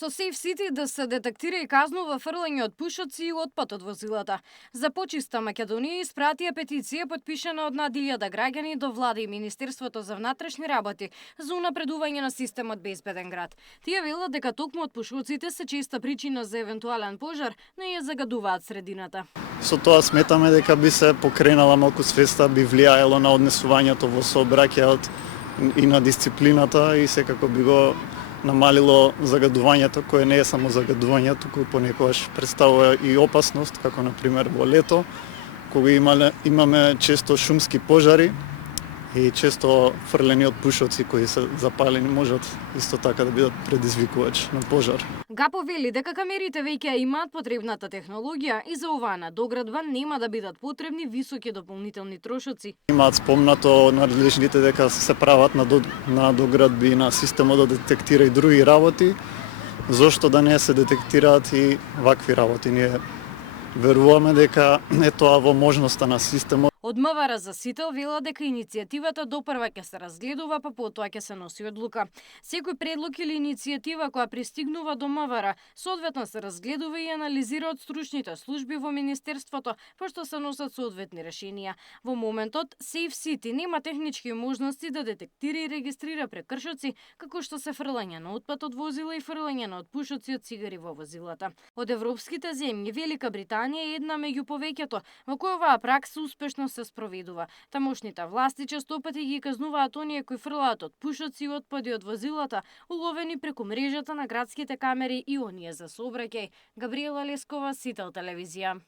Со Safe City да се детектира и казнува фрлање од пушоци и отпад од возилата. За почиста Македонија испратија петиција потпишана од над 1000 граѓани до влада и Министерството за внатрешни работи за унапредување на системот безбеден град. Тие велат дека токму од пушоците се честа причина за евентуален пожар, но ја загадуваат средината. Со тоа сметаме дека би се покренала малку свеста, би влијаело на однесувањето во сообраќајот и на дисциплината и секако би го намалило загадувањето, кое не е само загадување, туку понекогаш представува и опасност, како на пример во лето, кога имаме често шумски пожари и често фрлени од пушоци кои се запалени можат исто така да бидат предизвикувач на пожар. Гапо вели дека камерите веќе имаат потребната технологија и за оваа надоградба нема да бидат потребни високи дополнителни трошоци. Имаат спомнато надлежните дека се прават на доградби на системот да детектира и други работи, зошто да не се детектираат и вакви работи. Ние веруваме дека е тоа во можноста на системот. Од МВР за Сител вела дека иницијативата допрва ќе се разгледува, па потоа ќе се носи одлука. Секој предлог или иницијатива која пристигнува до МВР, соодветно се разгледува и анализира од стручните служби во Министерството, пошто се носат соодветни решенија. Во моментот, Safe City нема технички можности да детектира и регистрира прекршоци, како што се фрлање на отпад од возила и фрлање на отпушоци од цигари во возилата. Од европските земји, Велика Британија е една меѓу повеќето, во која оваа пракса успешно се спроведува. Тамошните власти честопати ги казнуваат оние кои фрлаат отпушоци и отпади од возилата, уловени преку мрежата на градските камери и оние за сообраќај. Габриела Лескова, Сител телевизија.